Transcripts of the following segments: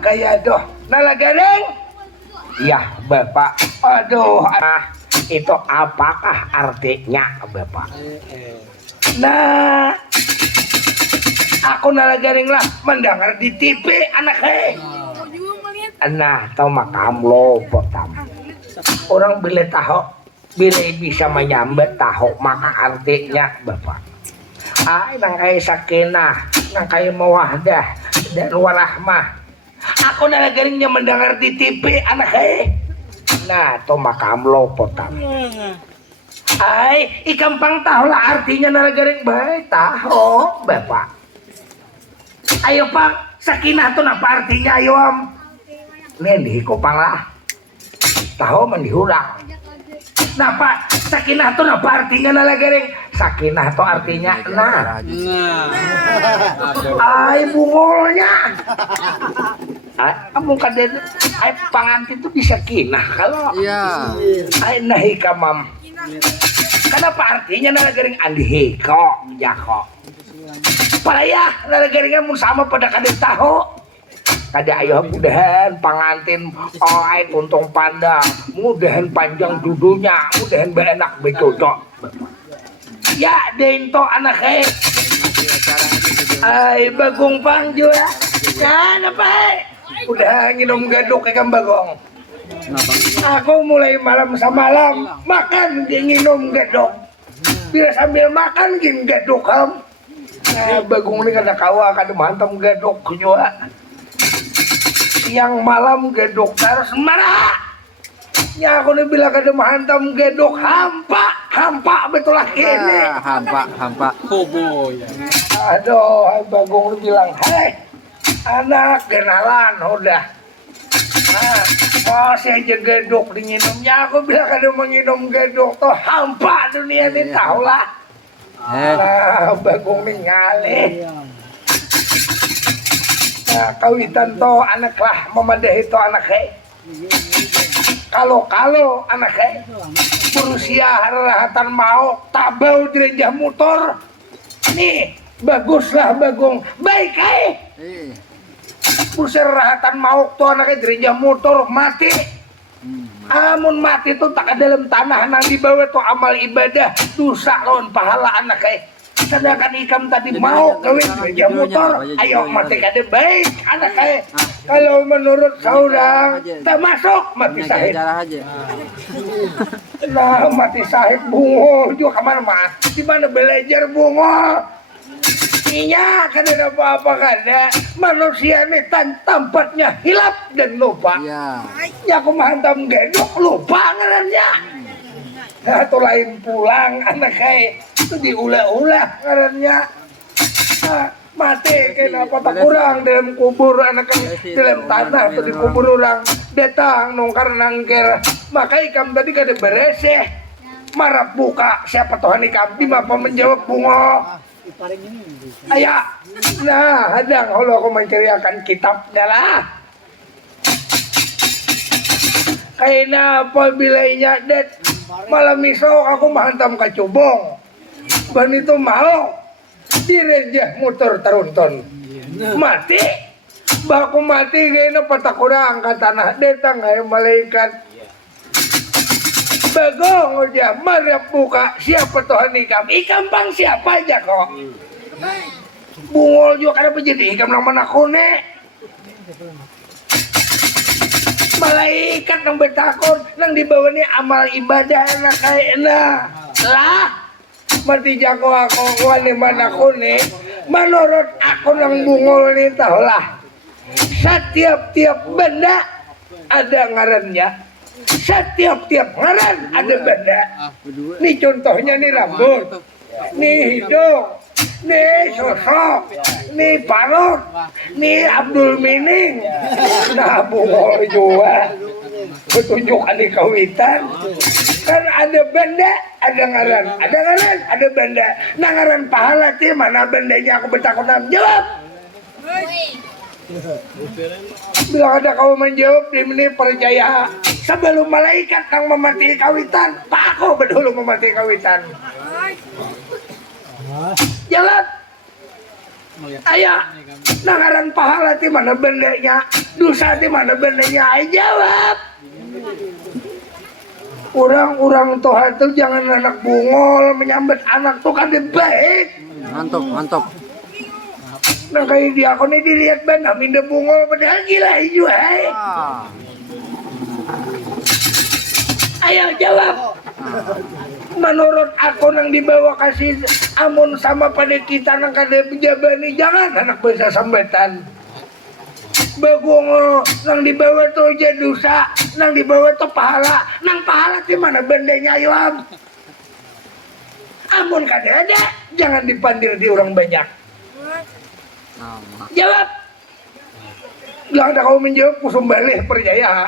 Kayak doh nalagaring ya Bapak. Aduh, itu apakah artinya Bapak? Nah, aku nalagaring lah mendengar di TV anak nah tau makam lo pertama orang bila tahu bila bisa menyambat tahu maka artinya Bapak nang kaya sakinah nang kaya mawadah dan warahmah. Aku nalagaringnya mendengar di TV anak nah to makam lo potam ikampang tahu lah artinya nalagaring baik tahu Bapak. Ayo Pak, sakinah tuh apa artinya ayo am nendi kopang lah tahu mendihurang. Nah Pak, sakinah tuh apa artinya nalagaring? Sakinah tuh artinya nah bungolnya kamu kadang pangantin itu bisa kinah kalau nahi kamam. Kenapa artinya nalagaring andihiko jako payah nalagaringnya mun sama pada kadang tahu kada ayo mudahan pangantin untung pandang mudahan panjang dudunya mudahan benak becocok ya dento anak bagong pangjo ya kan apa udah nginom gadok kayak bagong. Aku mulai malam samalam makan di nginom gadok bila sambil makan gin gadok ham bagong ini kada kawa kada mantam gadok juga siang malam gadok harus marah ya aku nih bilang kada menghantam gadok hampa betul lagi ini hampa kobo ya. Aduh bagong bilang hei anak kenalan udah saya aja gadok dinginumnya aku bilang kada menginum gadok tuh hampa dunia ini tahu lah bagong nih ngalih. Nah, kawitan to anak lah memadahi to anak kalau anak berusia harahatan mau tabau direnjah motor nih baguslah bagong baik berusia harahatan mau to anak direnjah motor mati amun mati tuh tak ada dalam tanah nang dibawa tuh amal ibadah dosa lawan pahala anak sedangkan ikam tadi mau kawin kerja motor ayo mati kada baik anak kalau menurut saudara tak masuk mati sahib nah mati sahib bungo juga kemana mas di mana belajar bungo Iya, kan ada apa-apa kada. Manusia ini tampaknya hilap dan lupa. Iya. Ya aku menghantam gedok lupa ngarannya. Atau lain pulang anak kayak itu diulah-ulah ngarannya. Nah, mati kenapa tak kurang dalam kubur anak dalam tanah atau dikubur orang datang nongkar nangker maka ikam tadi kada bereseh marah buka siapa Tuhan ikam di apa menjawab bungo ayah nah hadang kalau aku menceriakan kitabnya lah kayaknya apabila nyadet malam isok aku menghantam kacubong ban itu mau direjah motor tarunton mati baku mati kayaknya patak kurang ke tanah datang kayak malaikat bagong aja marah buka siapa Tuhan ikam bang siapa aja kok bungol juga karena penjadi ikam nang mana kone malaikat nang bertakon nang dibawa ni amal ibadah anak kayaknya lah mati jago aku wali mana kone menurut aku nang bungol ni tahulah setiap benda ada ngarannya setiap ngaran ada benda nih contohnya nih rambut nih hidung nih sosok nih parut nih Abdul Mining nah bungol juga petunjukan di kawitan kan ada benda ada ngaran ada benda nah ngaran pahala ti mana bendanya aku bertakon jawab bila ada kau menjawab di menit percaya sebelum malaikat yang memati kawitan pak aku dulu memati kawitan jawab ayah nangaran pahala di mana bendanya dosa di mana bendanya ayo jawab orang-orang Tuhan itu jangan anak bungol menyambut anak tuh kan baik Mantap. nah kayak dia aku nih dilihat benar minda bungol padahal gila hijau ayo jawab menurut aku nang dibawa kasih amun sama pada kita nang kada penjabani jangan anak bahasa sambetan bagong nang dibawa tuh aja dosa nang dibawa tuh pahala nang pahala di mana bendanya ayo amun kada ada jangan dipandir di orang banyak jawab bilang ada kau menjawab kusum balik percaya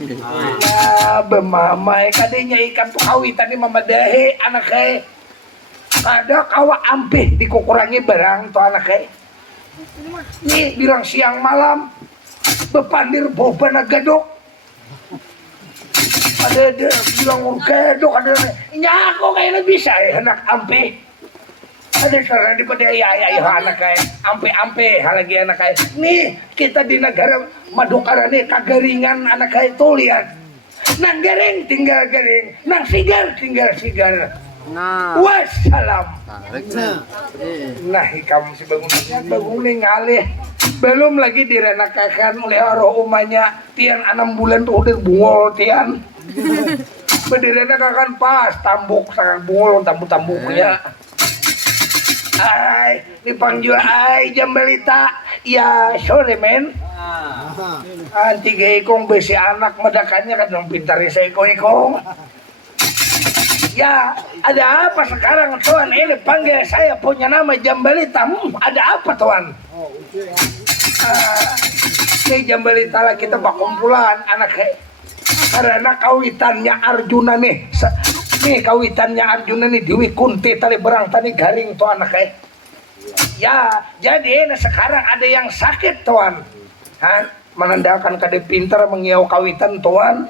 ya bemamai kadenya ikan tuh kawitan ni mamadahi anak kay kada kawa ampih dikukurangi barang tuh anak kay nih bilang siang malam bepandir boban gadok ada bilang gadok ada nyako kayaknya bisa ya anak ampih ada sekarang di pada ya anak kayak ampe lagi anak kayak nih kita di negara Madukara nih kagaringan anak kayak tuh lihat nang garing tinggal garing nang sigar tinggal sigar Nah. wassalam Nah. kamu si bangun ngalih belum lagi direnakakan oleh roh umanya tian 6 bulan tuh udah bungol tian berdirenakakan pas tambuk sangat bungol tambuk-tambuknya ay dipanggil ay Jambalita ya sore men anti gaikong besi anak medakannya kan dong pintar sa ikong ya ada apa sekarang tuan ini panggil saya punya nama Jambalita ada apa tuan ini Jambalita lah kita bakumpulan anak karena kawitannya Arjuna nih kawitannya Arjuna nih Dewi Kunti tali berang tani garing tuh anak ya jadi sekarang ada yang sakit tuan menandakan kade pintar mengiau kawitan tuan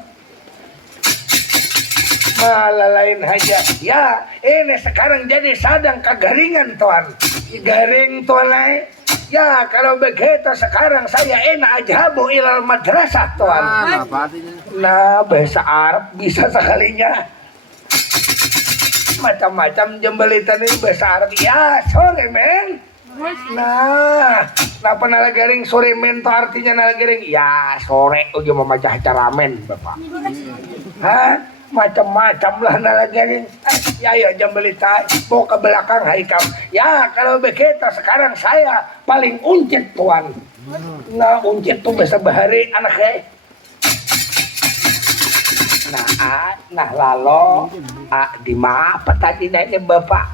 malah lain aja ya ini sekarang jadi sadang kagaringan tuan garing tuan ya kalau begitu sekarang saya enak aja bu ilal madrasah tuan nah bahasa Arab bisa sekalinya macam-macam Jambalita ini bahasa Arab ya sore men nah kenapa nalagaring sore men itu artinya nalagaring ya sore udah membaca acara men bapak macam-macam lah nalagaring. Ya jam belita mau ke belakang haikam. Ya kalau begitu sekarang saya paling uncit tuan. Nah uncit tuh bisa bahari anaknya. Nah lalu di apa tadi nanya bapak.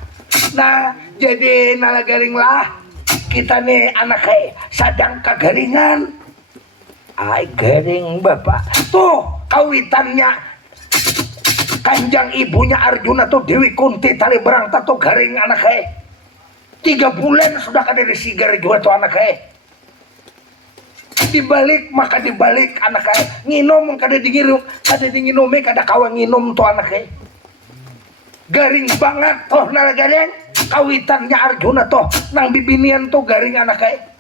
Nah jadi nalagaring lah kita nih anaknya sadang kagaringan. Garing bapak tuh kawitannya kanjang ibunya Arjuna tuh Dewi Kunti tali berangkat tuh garing anaknya 3 bulan sudah kada disigar juga tuh anaknya dibalik maka dibalik anaknya nginom kada dinginumi kada kawan nginum tuh anaknya garing banget tuh nalagaring kawitannya Arjuna tuh nang bibinian tuh garing anaknya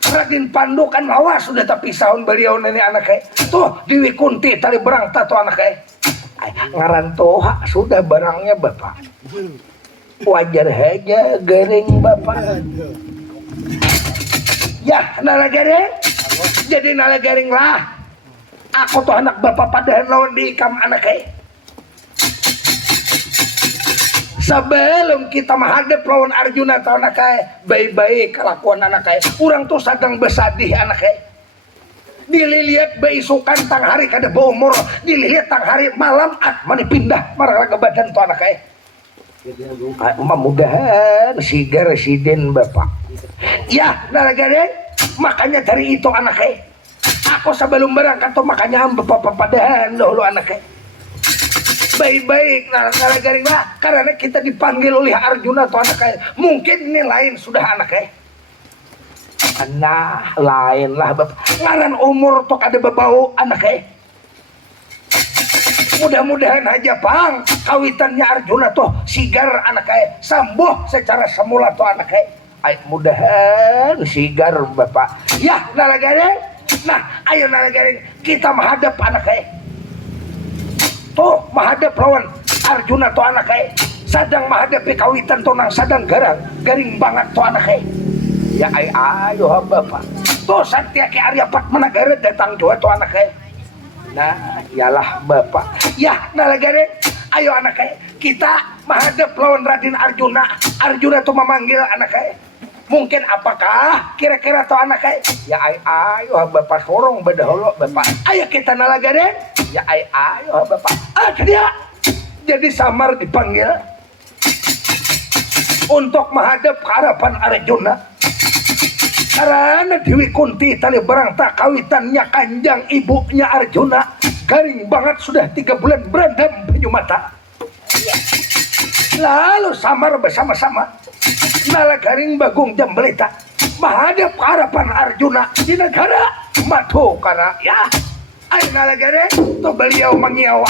Raden Pandu kan lawas sudah tapi sahun beliau nenek anaknya tuh Dewi Kunti tali berangkat tuh anaknya ngarantoha sudah barangnya bapak wajar aja garing bapak ya nalagaring jadi nalagaring lah aku tuh anak bapak padahal lawan diikam anaknya sebelum kita menghadap lawan Arjuna atau anaknya baik-baik kelakuan anaknya orang tuh sedang bersadih anaknya dilihat beisukan tang hari kada berumur dilihat tang hari malam mana pindah marah ke badan tuh anaknya mudah-mudahan sigar residen bapak ya nalagaring makanya dari itu anaknya aku sebelum berangkat tuh makanya bapak padahan dahulu anaknya baik-baik nalagaring lah karena kita dipanggil oleh Arjuna tuh anaknya mungkin ini lain sudah anaknya nah lain lah bapak ngaran umur tuh ada bebau anaknya mudah-mudahan aja bang kawitannya Arjuna tuh sigar anaknya sembuh secara semula tuh anaknya mudahan sigar bapak ya nalagaring nah ayo nalagaring kita menghadap anaknya tuh menghadap lawan Arjuna tuh anaknya sedang menghadapi kawitan tuh nang sedang garing banget tuh anaknya ya ayo bapak tuh Satyaki Aryapat Managara datang juga tuh anaknya nah iyalah bapak ya nalagaring ayo anaknya kita menghadap lawan Raden Arjuna tuh memanggil anaknya mungkin apakah kira-kira tuh anaknya ya ayo bapak sorong bedaholo bapak ayo kita nalagaring ya ayo bapak dia jadi samar dipanggil untuk menghadap ke hadapan Arjuna karena Dewi Kunti tali berangkat kawitannya kanjang ibunya Arjuna garing banget sudah 3 bulan berendam penyu mata lalu samar bersama-sama nalagaring bagung jam belita menghadap ke hadapan Arjuna di negara Madukara ya ayo nalagaring tuh beliau mengiau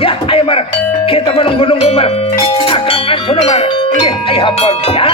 Ya, ayo Mar. Kita menunggu-nunggu Mar. Akang Arjuna Mar. Iya, ayo hapon ya.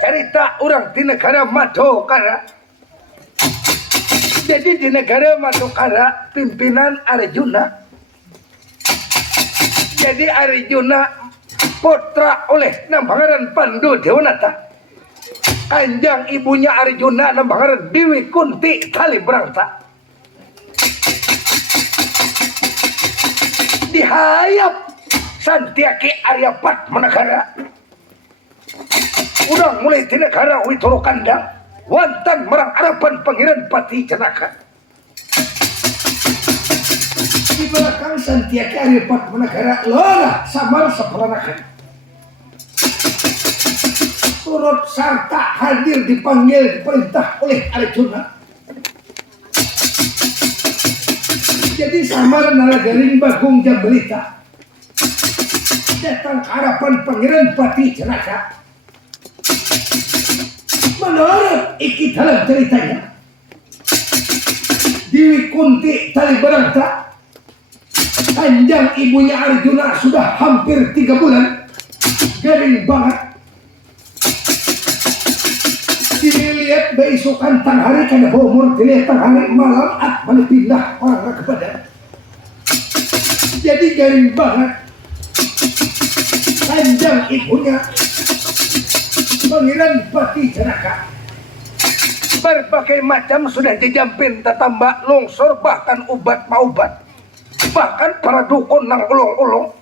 Cerita orang di negara Madokara. Jadi di negara Madokara pimpinan Arjuna. Jadi Arjuna putra oleh Nambangaran Pandu Dewanata. Kanjang ibunya Arjuna Nambangaran Dewi Kunti Kalibrangta. Dihayap Santiaki Aryapat Managara. Udah mulai di negara Witoro Kandang, wantan merang Arapan Pangeran Pati Janaka. Di belakang Santiaki Aryapat Managara, lola samar seperanakan. Turut serta hadir dipanggil diperintah oleh Arjuna. Jadi samar Naragaring Bagung Jambalita datang ke harapan Pangeran Pati Janaka. Menurut iki dalam ceritanya, Dewi Kunti Kalibrangta, kanjang ibunya Arjuna sudah hampir 3 bulan, garing banget. Dilihat beisukan tang hari kada umur, dilihat tang hari malam at pindah orang kepada. Jadi garing banget. Kanjang ibunya Pangeran Pati Janaka berbagai macam sudah dijampin tetambak longsor bahkan ubat maubat, bahkan para dukun nang ulung-ulung,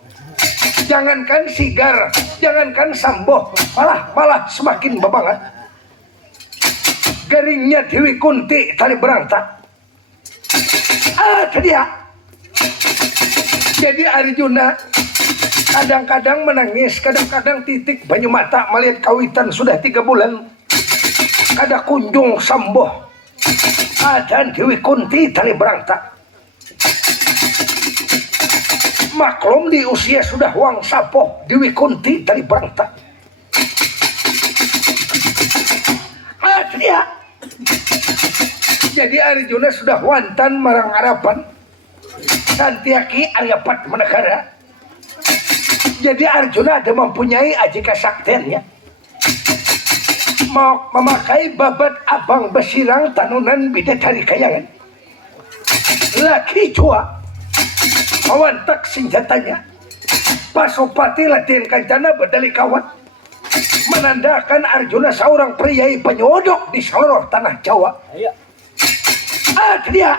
jangankan sigar, jangankan samboh, malah semakin babangat. Garingnya Dewi Kunti Kalibrangta dia. Jadi Arjuna kadang-kadang menangis, kadang-kadang titik banyu mata melihat kawitan sudah 3 bulan. Kada kunjung samboh dan Dewi Kunti Kalibrangta. Maklum di usia sudah wang sapoh Dewi Kunti Kalibrangta. Dia. Jadi Arjuna sudah wantan marang Arapan Santiaki Aryapat Managara. Jadi Arjuna ada mempunyai aji kesaktiannya, mau memakai babat abang besirang tanunan bidadari kayangan. Laki cua mawantak senjatanya, Pasopati latihan kancana berdali kawat, menandakan Arjuna seorang priai penyodok di seluruh tanah Jawa. Dia.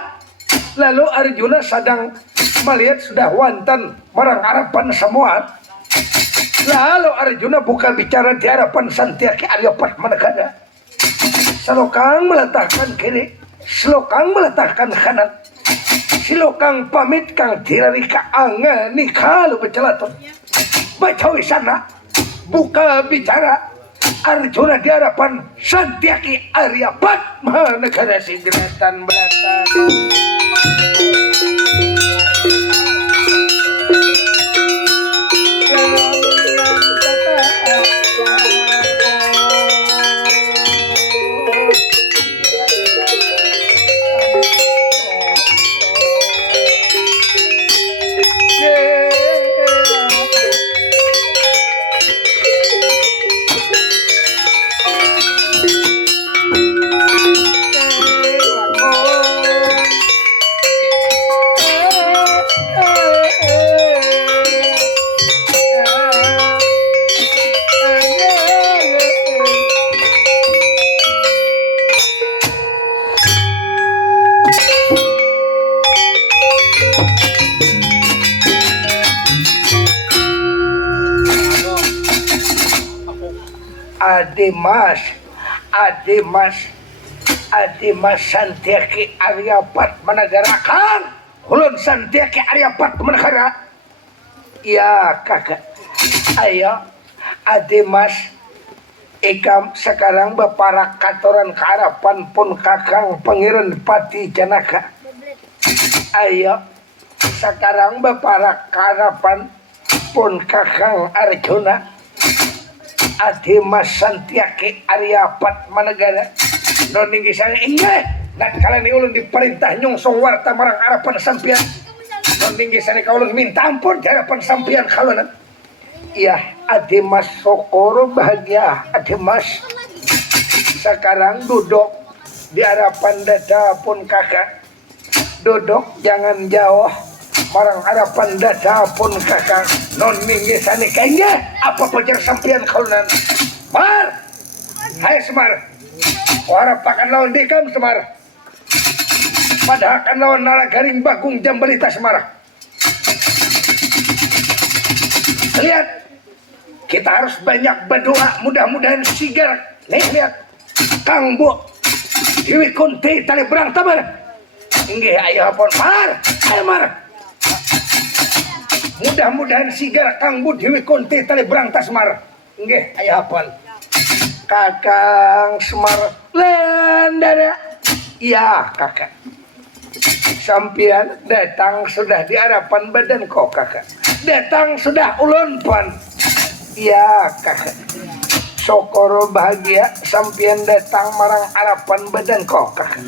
Lalu Arjuna sedang melihat sudah wantan marang Arapan semua. Lalu Arjuna bukan bicara di hadapan Santiaki Aryapat Managara. Selokang meletakkan kiri, selokang meletakkan kanan. Silokang pamit kang tirari ka angani kalau bercelaton. Baca wisana, buka bicara. Arjuna di hadapan Santiaki Aryapat Managara Sidratan Belatan. Adimas Santiaki Aryapat menegarakan ulun Santiaki Aryapat menegara. Ya kakak, ayo Adimas ikam sekarang beparak katoran karapan pun kakang pangeran Pati Janaka. Ayo sekarang beparak karapan pun kakang Arjuna. Adimas Santiaki Aryapat menegara. Noning kisah ingat, nak kalian ini ulun diperintah nyongsong warta marang harapan sampian. Noning kisah ini kau ulun minta ampun di harapan sampian kalunan. Iya, Adimas Sokoro bahagia. Adimas sekarang duduk di harapan dada pun kakak. Duduk jangan jauh marang harapan dada pun kakak. Noning kisah ini kayaknya apa pajar sampian kalunan. Mar, hai Semar. Warap pakan lawan dekam Semar. Padahal kan lawan Nalagaring Bagong Jambalita Semar. Lihat, kita harus banyak berdoa. Mudah-mudahan sigar. Nih lihat, Kang Bu Dewi Kunti tali berang tabar. Inggih ayo pun Mar, ayo Mar. Mudah-mudahan sigar Kang Bu Dewi Kunti tali berang tas Semar. Inggih ayo pun. Kakang Semar Lendana. Iya kakak. Sampian datang sudah di harapan badan kau kakak. Datang sudah ulun pun. Iya kakak. Sokoro bahagia sampian datang marang harapan badan kau kakak.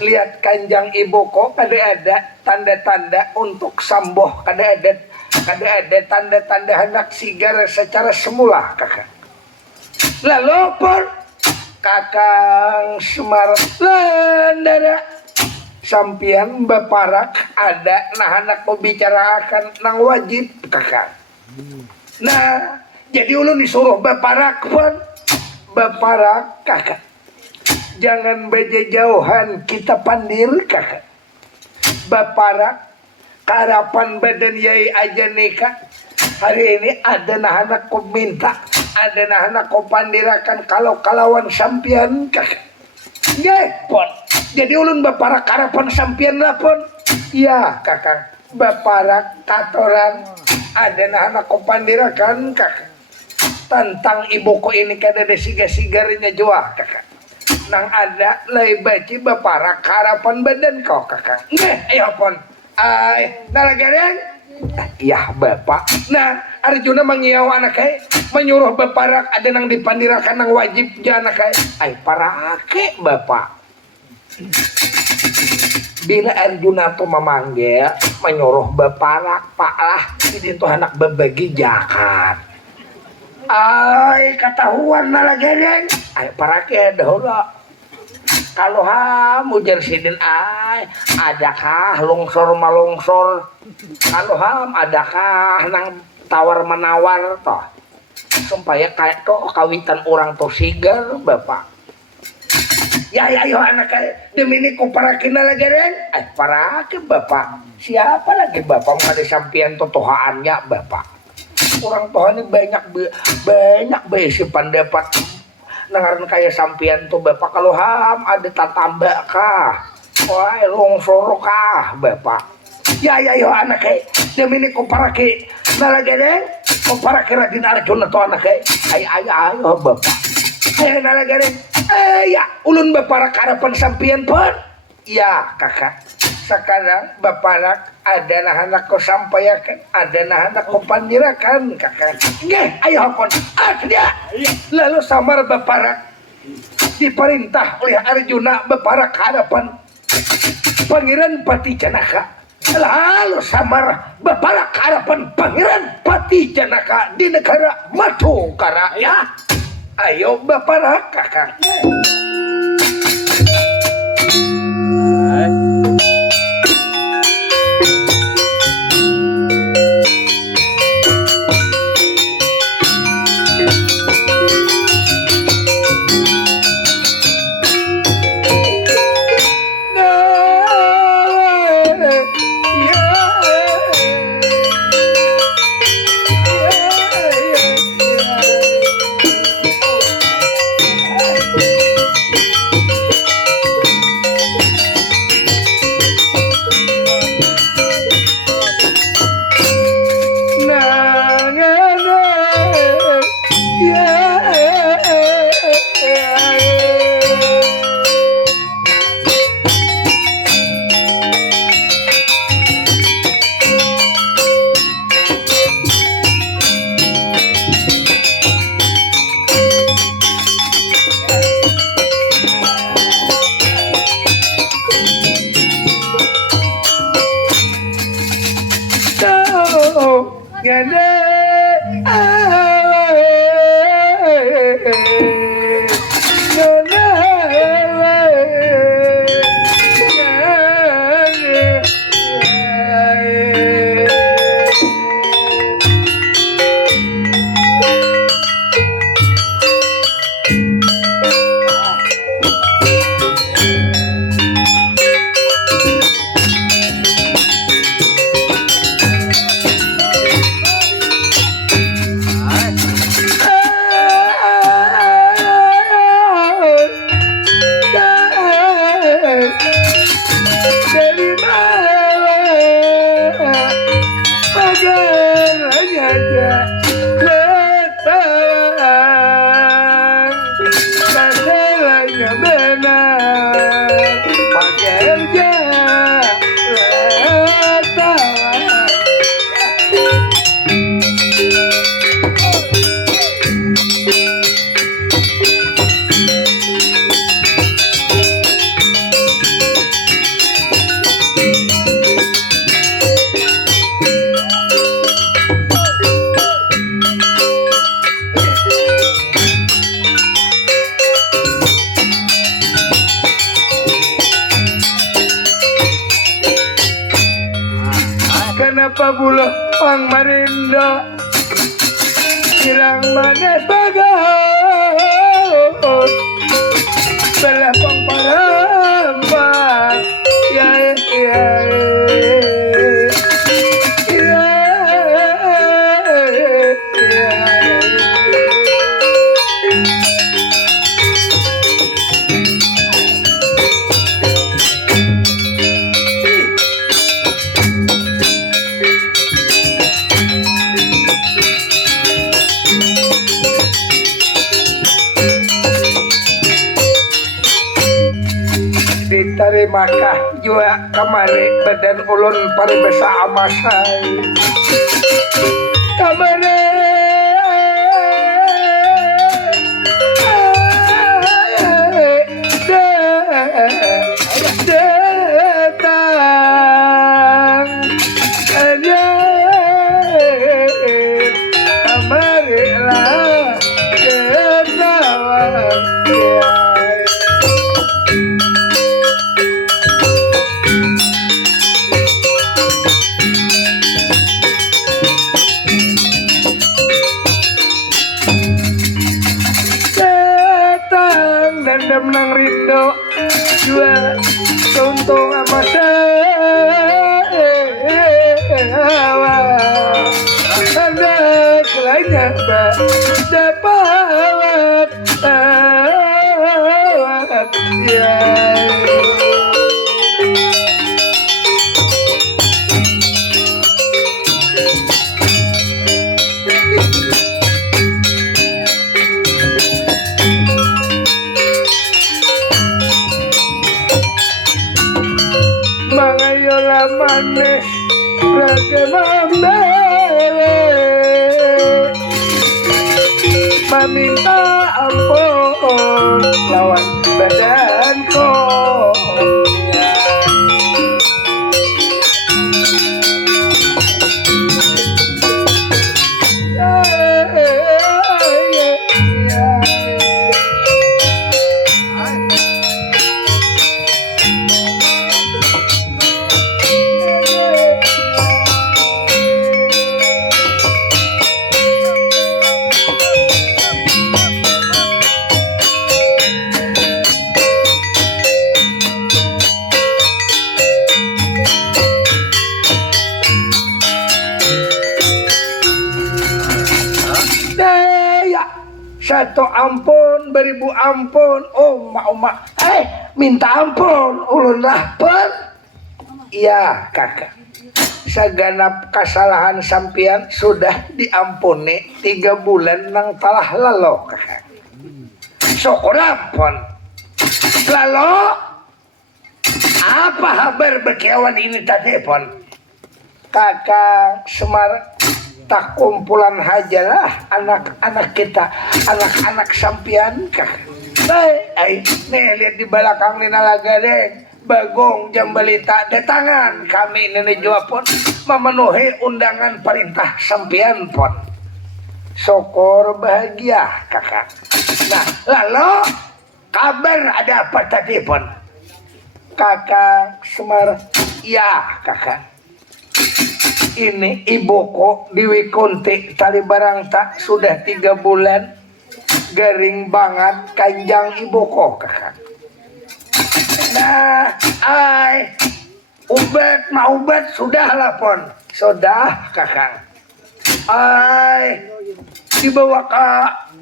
Lihat kanjang ibu kau kada ada tanda-tanda untuk samboh, kada ada tanda-tanda hendak sigar secara semula kakak. Lalu pun Kakang Semar Lendana sampian beparak ada nah anak membicarakan nang wajib kakak. Nah jadi ulun disuruh beparak pun beparak kakak. Jangan beja jauhan kita pandir kakak. Beparak karapan badan yai aja nikah. Hari ini ada nah anak ku minta, ada nah anak ku pandirakan kalau kalawan sampian kakak. Nggih pun. Jadi ulun beparak karapan sampian lah pun. Iya kakak. Beparak katoran ada nah anak ku pandirakan kakak. Tentang ibuku ini kada ada siga-sigarinya jua kakak. Nang ada lay baci beparak karapan badan kau kakak. Nggih ayo pun. Ay, nalagaran. Iya bapak. Nah Arjuna mengiau anaknya menyuruh beparak ada nang dipandirakan nang wajib jana anaknya. Ay parake bapak. Bila Arjuna tuh memanggil menyuruh beparak pak lah ini tuh anak berbagi jakan. Ay ketahuan nalagaran. Ay parake dahulu. Kalau ujar sidin ay adakah longsor malongsor. Kalau adakah nang tawar menawar toh supaya kayak toh kawitan orang toh sigar bapak. Ya yo anak demi ini ku parakin lagi ren. Parakin bapak. Siapa lagi bapak ada sampian totohaannya bapak. Orang tohan ini banyak besi pendapat. Nangaran kaya sampian tuh bapak kalau ada tatambak kah, wah longsor kah bapak. Ya yo anak demi ini ku parake nalagare, ku parake Raden Arjuna tuh anak ayo bapak. Ayo nalagare, ya ulun beparak harapan sampian pun. Ya kakak. Sekarang beparak ada nah anak ko sampaikan, ada nah anak ko pandirakan kakak. Nggih, ayo pun. Dia. Lalu samar beparak diperintah oleh Arjuna beparak hadapan Pangeran Pati Janaka. Lalu samar beparak hadapan Pangeran Pati Janaka di negara Madukara ya. Ayo beparak kakak. ngene dari mana pagarnya datang pagarnya benar pagarnya datang. Kenapa bulu pang marindo hilang manis bagus belah pang parampak ya ya ya diterima kah juga kamari badan ulun paribasa amasai kamari datang kamari lah datang. Dendam nang rindo jua contoh ama sawa anda kelanya dapat ya mangayola manis rage mambere meminta ampun lawan badanku ya. Satu ampun, beribu ampun, oma, minta ampun, ulun lapar. Iya kakak, saganap kesalahan sampian sudah diampuni 3 bulan nang talah lalo kakak. Syukurapun. Lalu apa kabar berkiawan ini tadi pon? Kakak Semar tak kumpulan hajalah anak-anak kita, anak-anak sampian kah. Nih lihat di belakang Lina Lagadeng Bagong Jambalita datangan kami nenek jawabon memenuhi undangan perintah sampean pon. Syukur bahagia kakak. Nah lalu kabar ada apa tadi pon? Kakak Semar, ya kakak. Ini ibuku Dewi Kunti tali barang tak sudah 3 bulan. Garing banget kanjang ibuku kakak. Nah, ubat sudah lah pon. Sudah kakak. Dibawa ke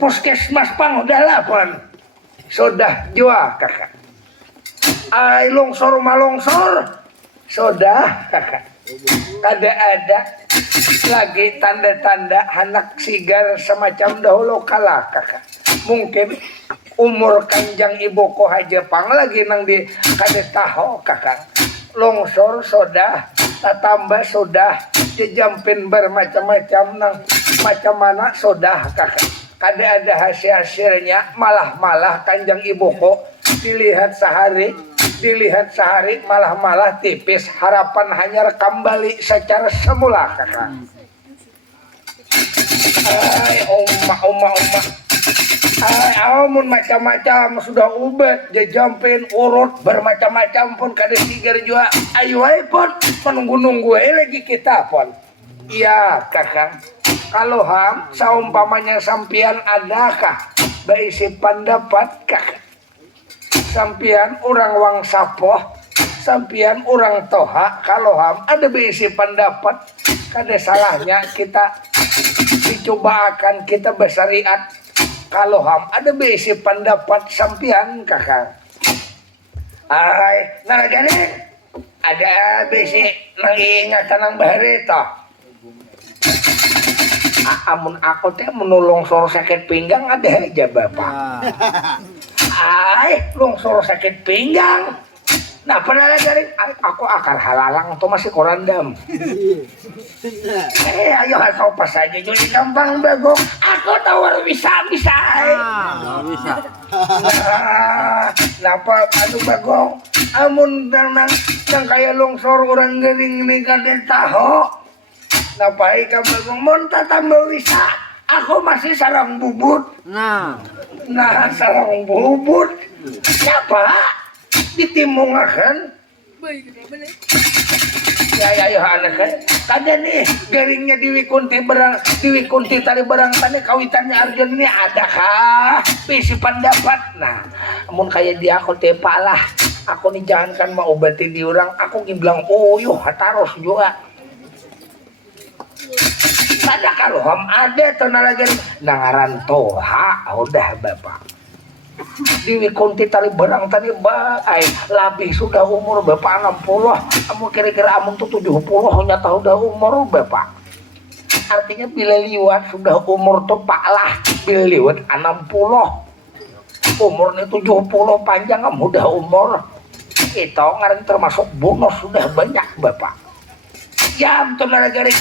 puskesmas pang udah lah pon. Sudah jua kakak. Longsor longsor. Sudah kakak. Ada lagi tanda-tanda anak sigar semacam dahulu kala kakak. Mungkin umur kanjang ibuku aja pang lagi nang di kada tahu kakak. Longsor sudah, tambah sudah, dijampin bermacam-macam nang macam mana sudah kakak. Kada ada hasilnya, malah kanjang ibuku dilihat sehari malah tipis. Harapan hanya kembali secara semula kakak. Oma amun macam-macam sudah ubat jajampin urut bermacam-macam pun kada sigar juga. Ayo pun menunggu lagi kita pun. Iya kakak. Kalau saumpamanya sampian adakah berisi pendapat kakak? Sampian orang wang sapoh, sampian orang toha, kalau ada berisi pendapat, kada salahnya kita dicobakan kita bersariat. Kalau ada berisi pendapat sampian kakak. Nah gini ada berisi nang ingatan nang bahari toh. Amun aku teh menolong sor sakit pinggang ada aja bapak. Longsor sakit pinggang. Nah pernah dari aku akar halalang atau masih korandam. Ayo kau pas aja jadi gampang bagong. Aku tahu bisa. Bisa. Napa anu bagong? Amun nang kayak longsor orang gering nih kada tahu. Napa ika bagong mon tambah bisa. Aku masih sarang bubut. Nah sarang bubut. Siapa? Ditimungakan. Ya anak kan. Kada nih garingnya Dewi Kunti tali barang tani kawitannya Arjun ini adakah bisi pendapat? Nah, amun kayak dia aku tepalah. Aku nih jangankan mau obati di orang, aku bilang hataros juga. Ada kalau ada tonalagan nangaran toha udah bapak. Dewi Kunti tali barang tani labih sudah umur bapak 60. Amun kira-kira amun tuh 70 nya tahu dah umur bapak. Artinya bila liwat sudah umur tuh pak lah. Bila liwat 60 umurnya 70 panjang mudah umur. Itu ngaran termasuk bonus sudah banyak bapak. Jam tonalagaring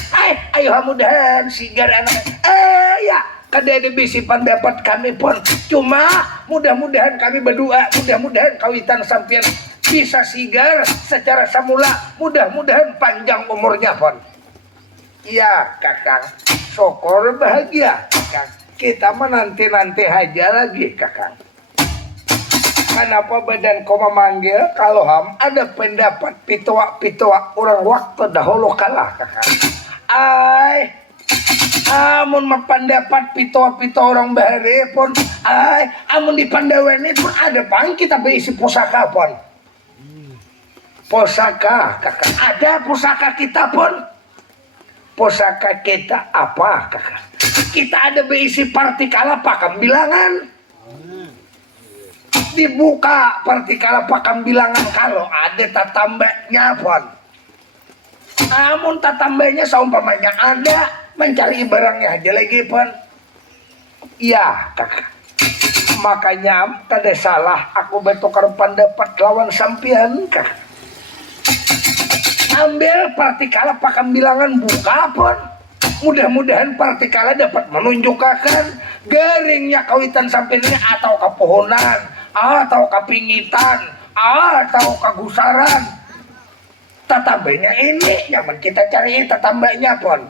ayo mudahan sigar anak ya kada ada bisi pendapat kami pun cuma mudah-mudahan kami berdua mudah-mudahan kawitan sampian bisa sigar secara semula mudah-mudahan panjang umurnya pun. Iya kakak syukur bahagia kakak kita menanti-nanti aja lagi kakak. Kenapa badan kau memanggil kalau ada pendapat pitua orang waktu dahulu kalah kakak. Amun pendapat pitua orang bahari pun amun di Pandawan itu ada pang kita berisi pusaka pun. Pusaka kakak ada pusaka kita pun. Pusaka kita apa kakak? Kita ada berisi partikala pakam bilangan. Dibuka partikala pakam bilangan kalau ada tatambanya pun. Amun tatambanya saumpamanya ada mencari barangnya aja lagi pun. Iya kakak. Makanya kada salah aku bertukar pendapat lawan sampian kakak. Ambil partikala pakam bilangan buka pun. Mudah-mudahan partikala dapat menunjukkan garingnya kawitan sampian ini atau kepohonan atau kepingitan atau kegusaran tatambanya ini nyaman kita cari tatambanya pon.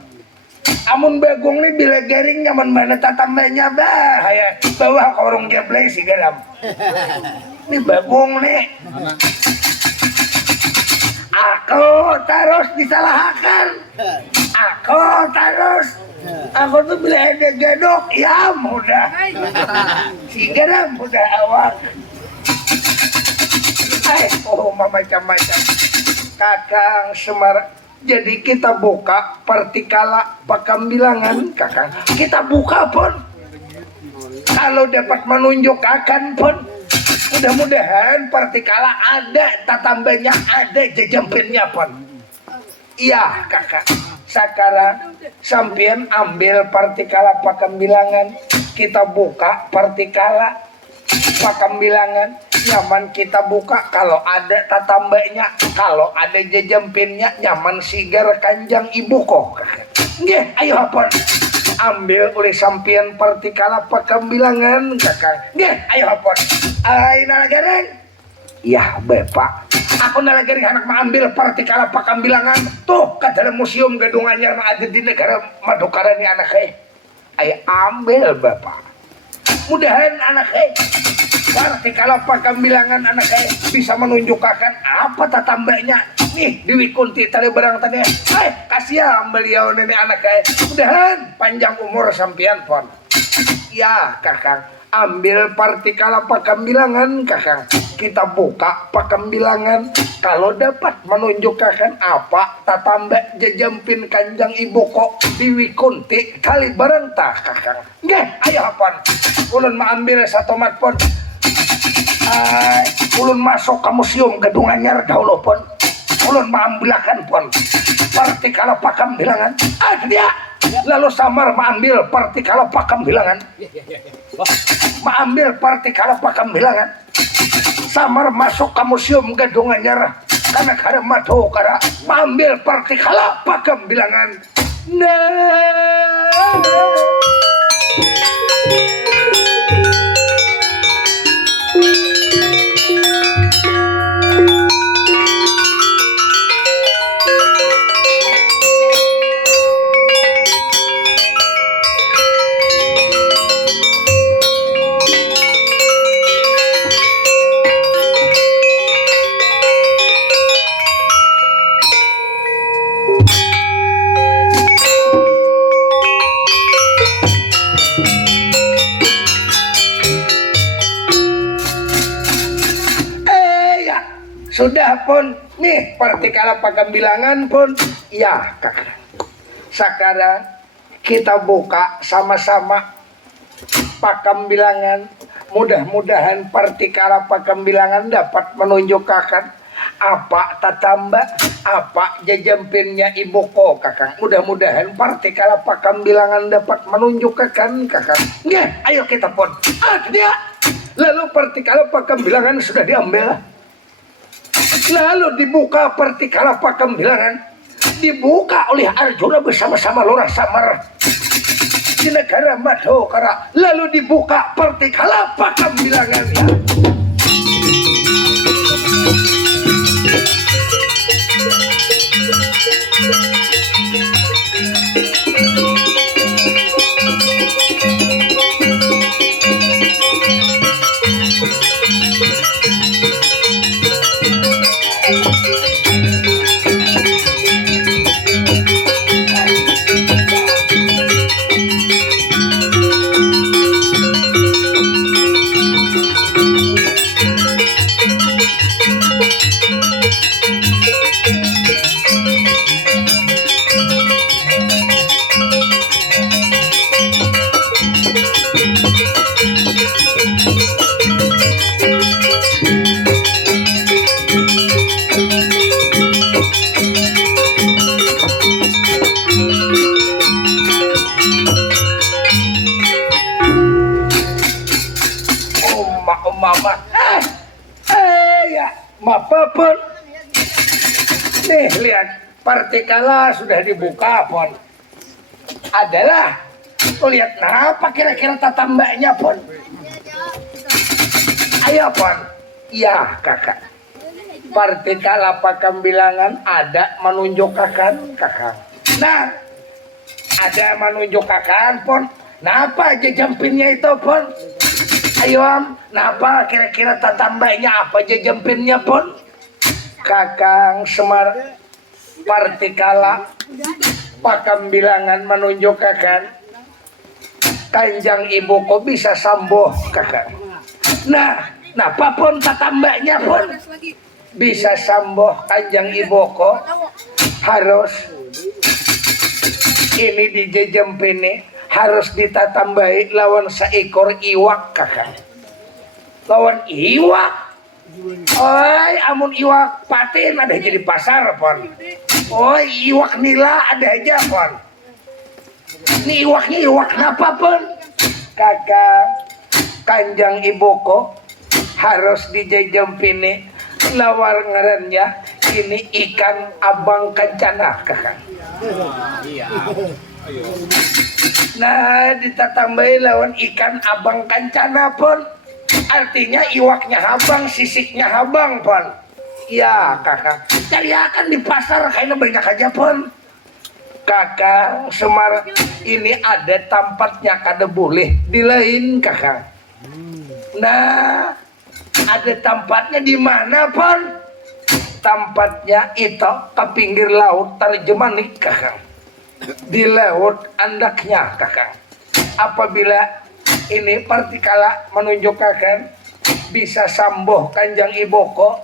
Amun bagong nih bila garing nyaman mana tatambanya bahaya bawah korong geblay si garam. Ini bagong nih. Aku terus disalahkan. Aku terus. Aku tuh bila ada gadok ya mudah. Si garam mudah awak. Oh macam-macam. Kakang Semar. Jadi kita buka partikala pakambilangan kakang. Kita buka pun. Kalau dapat menunjukkan pun. Mudah-mudahan partikala ada tatambanya, ada jajampinnya pun. Iya kakak. Sekarang sampean ambil partikala pakambilangan. Kita buka partikala pakambilangan. Nyaman kita buka kalau ada tatambanya, kalau ada jajampinnya, nyaman sigar kanjang ibu kok. Nggih, ayo hapon. Ambil oleh sampean partikala pakambilangan kakak. Nggih, ayo hapon. Ai nalagaran. Ya, Bapak. Aku nalagaran anak mengambil partikala pakambilangan. Tuh, ke dalam museum Gedung Anyar ada di negara Madukara nih anak ayo ambil Bapak. Mudahan anak partikala pakambilangan anak bisa menunjukkan apa tatambanya. Nih, Dewi Kunti tadi barang tadi. Kasihan beliau nenek anak mudahan panjang umur sampean pon. Ya, Kakang. Ambil partikala pakambilangan kakang. Kita buka pakambilangan. Kalau dapat menunjukkan apa tatambak jajampin kanjang ibu kok Dewi Kunti kali barang tak kakang. Nggih, ayo hapon. Ulun mengambil satu mat pon. Ulun masuk ke museum Gedung Anyar dahulu pon. Ulun mengambilkan pon partikala pakambilangan. Dia lalu samar mengambil partikala pakambilangan. Mengambil partikala pakambilangan. Samar masuk ke museum Gedung Anyar karena kada Madukara mengambil partikala pakambilangan. Sudah pun, nih partikala pakambilangan pun, ya kakak. Sekarang kita buka sama-sama pakambilangan. Mudah-mudahan partikala pakambilangan dapat menunjukkan apa tatambak, apa jajampinnya ibu ko kakak. Mudah-mudahan partikala pakambilangan dapat menunjukkan kakak. Nggih, ayo kita pun. Dia. Lalu partikala pakambilangan sudah diambil. Lalu dibuka partikala pakambilangan, dibuka oleh Arjuna bersama-sama Lora Samar di negara Madukara. Lalu dibuka partikala pakambilangannya. Apapun nih lihat partikala sudah dibuka pon adalah lihat apa kira-kira tatambaknya pon. Ayo pon. Ya kakak. Partikal apakah bilangan ada menunjukkan kakang. Nah, ada menunjukkan pon. Napa aja jampinnya itu pon? Ayo am, napa kira-kira tambahnya apa aja jampinnya pon? Kakang Semar partikala pakam bilangan menunjukkan kanjang ibu kok bisa samboh kakang. Nah, napa pun tambahnya pun bisa samboh kanjang ibu kok harus ini dijejempini harus ditatambahi lawan seekor iwak kakang. Lawan iwak. Oi, amun iwak patin ada aja di pasar pon. Oi, iwak nila ada aja pon. Ini iwaknya iwak apa pun? Kakak kanjang ibu kok harus dijejempini lawar ngarannya ini ikan abang kencana kakak. Nah ditatambahi lawan ikan abang kencana pun artinya iwaknya habang sisiknya habang pun. Ya kakak cariakan di pasar kayaknya banyak aja pun. Kakak Semar ini ada tempatnya kada boleh di lain kakak. Nah ada tempatnya di mana pun? Tempatnya itu ke pinggir laut terjemah nih kakak. Di laut andaknya kakak. Apabila ini partikala menunjukkan bisa samboh kanjang iboko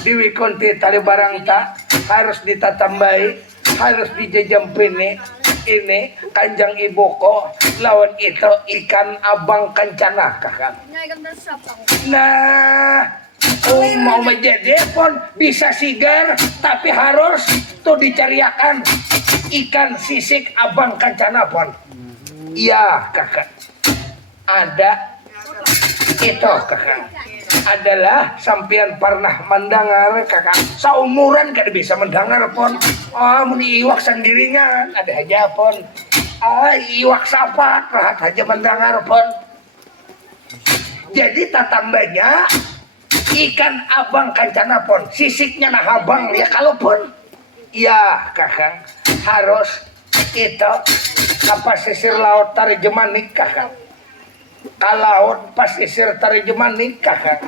diwikunti tali barang tak harus ditatambahi harus dijejempini ini kanjang iboko lawan itu ikan abang kencana kakak. Nah mau menjadi pun bisa sigar tapi harus tuh dicariakan ikan sisik abang kencana pun. Iya kakak ada itu kakak adalah sampian pernah mendengar kakak seumuran kada bisa mendengar pun. Oh muni iwak sendirinya ada aja pun. Iwak sapat rahat aja mendengar pun. Jadi tatambahnya ikan abang kancana pun sisiknya nah abang ya kalaupun ya kakak harus itu apa pesisir laut Tarjemanik kakak. Kalau pesisir Tarjemanik kakak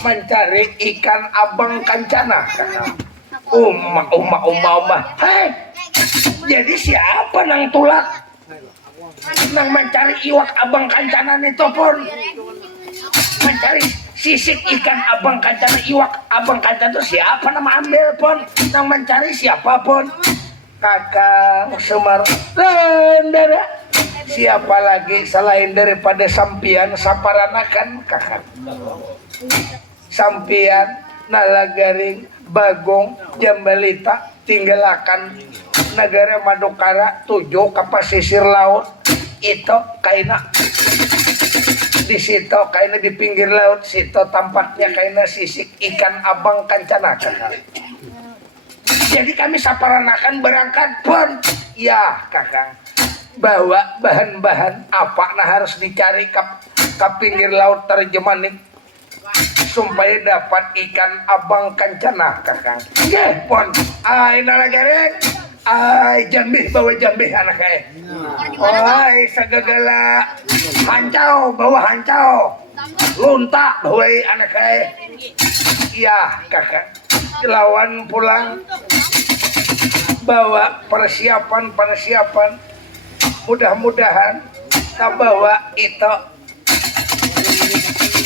mencari ikan abang kancana kakak. Umma. Hei, jadi siapa nang tulak nang mencari iwak abang kancana itu pun mencari sisik ikan abang kancana iwak abang kancana itu siapa nama ambil pun nang mencari siapapun kakak Semar Lendera. Siapa lagi selain daripada sampian saparanakan kakak sampian Nalagaring Bagong Jambalita tinggalakan negara Madukara tujuh ke pesisir laut itu kaina di situ kaina di pinggir laut situ tempatnya kaina sisik ikan abang kancana kakak. Jadi kami saparanakan berangkat pun ya kakak bawa bahan-bahan apa nah harus dicari ke pinggir laut Tarjemanik supaya dapat ikan abang kancana kakak. Ye pon ai Nalagaring ai jambih bawa jambih anak ai. Oi sagagala hancau bawa hancau luntak bawa anak ai. Iya kakak lawan pulang bawa persiapan mudah-mudahan bawa itu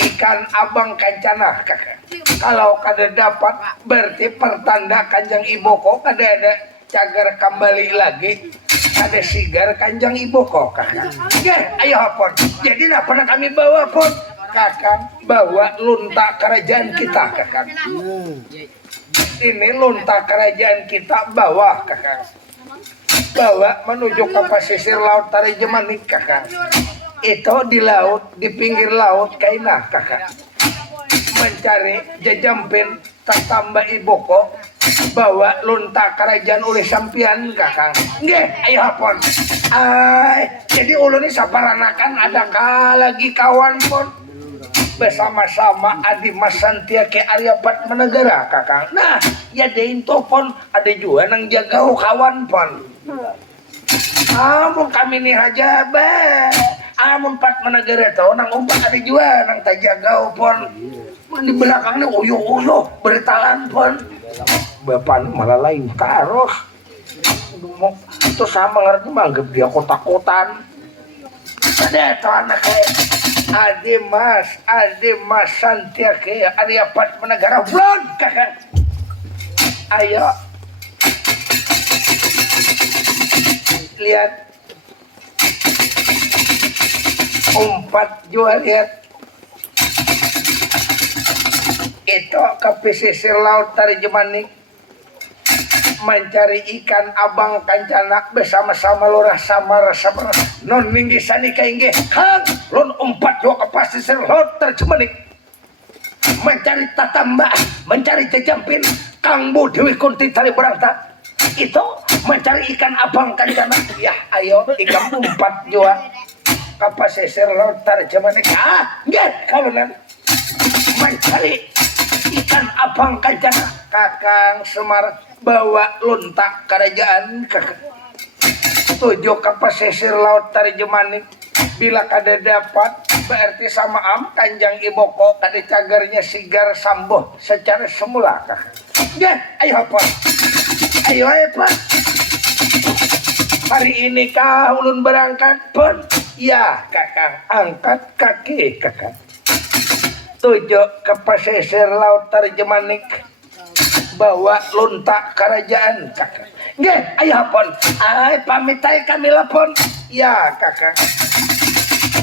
ikan abang kancana kakak. Kalau kada dapat berarti pertanda kanjang iboko kada ada cagar kembali lagi ada sigar kanjang iboko kakak. Ayo pon jadi nah pernah kami bawa pun kakak bawa lunta kerajaan kita kakak. Ini lunta kerajaan kita bawa kakak bawa menuju ke pesisir laut Tarjemanik kakak. Itu di laut di pinggir laut kaina kakak mencari jajampin tambah iboko bawa lunta kerajaan oleh sampian kakak. Nggih ayo pon jadi ulun ini saparanakan ada lagi kawan pun bersama-sama Adi Mas Santia ke Arya Padmanegara kakang. Nah ya dein pon ada juga nang jaga kawan pon. Amun kami nih aja be amun Padmanegara tau nang umpat ada juga nang tajaga pon. Di belakangnya uyuh-uyuh beritalan pon. Bapak malah lain karos. Itu sama ngerti manggap dia kotak-kotan. Ada itu anak kayak Ade Mas Santia ke Arya Padmanegara vlog kakak. Ayo lihat umpat jual lihat itu ke pesisir laut Tarjemanik mencari ikan abang kancana bersama-sama lurah samar non minggi sani kaingge hang lon umpat jo ke pesisir laut Tarjemanik mencari tatamba mencari jajampin Kang Bu Dewi Kunti tali berangkat itu mencari ikan abang kancana ya ayo ikan umpat jua ke pesisir laut Tarjemanik nggak kalau mencari ikan abang kancana Kakang Semar bawa luntak kerajaan kakak tujuh ke pesisir laut Tarjemanik bila kada dapat berarti sama kanjang iboko kada cagarnya sigar sambuh secara semula kakak ya ayo apa hari ini kah ulun berangkat pun ya kakak angkat kaki kakak tujuh ke pesisir laut Tarjemanik bawa luntak kerajaan kakak nggih ayo pon pamitai kami lapon ya kakak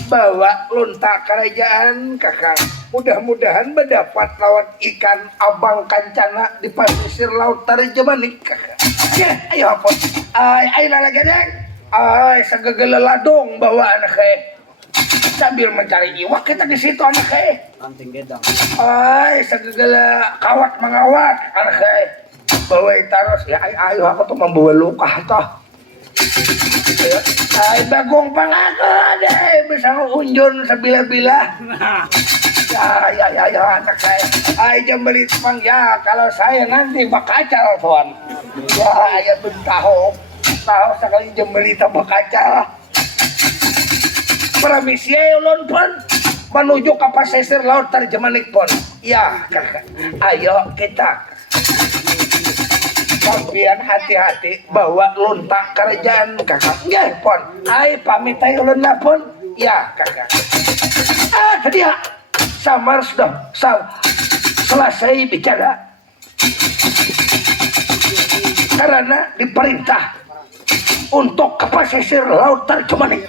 bawa luntak kerajaan kakak mudah-mudahan mendapat lawan ikan abang kancana di pesisir laut Tarjemanik kakak nggih ayo pon ayo lagi deng segegele ladong bawa anak sambil mencari iwak kita di situ anak Anting gedang. segala kawat mengawat anak bawa taros ya ayo aku tuh membawa luka toh bagong pangaka deh bisa unjun sebila-bila ya anak saya jam beli pang ya kalau saya nanti bakacal tuan ya ayah tahu sekali jam beli tak bakacal permisi ulun pun menuju ke pesisir laut Tarjemanik pon ya kakak ayo kita sampian hati-hati bawa luntak kerajaan kakak nggih pon pamitai ulun pun ya kakak dia Samar sudah selesai bicara karena diperintah untuk ke pesisir laut Tarjemanik.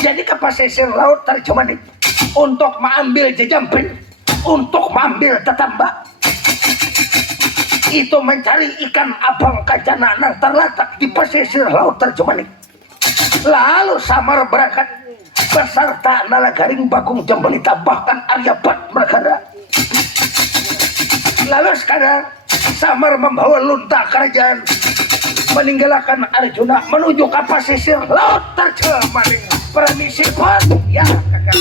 Jadi ke pesisir laut Tarjemanik untuk mengambil jajampin, untuk mengambil tetamba, itu mencari ikan abang kancana yang terletak di pesisir laut Tarjemanik. Lalu Samar berangkat beserta Nalagaring Bagong Jembalita bahkan Arya Padmanegara. Lalu sekarang Samar membawa luntak kerajaan meninggalkan Arjuna menuju ke pesisir laut Tarjemanik. Permisi pun ya kakak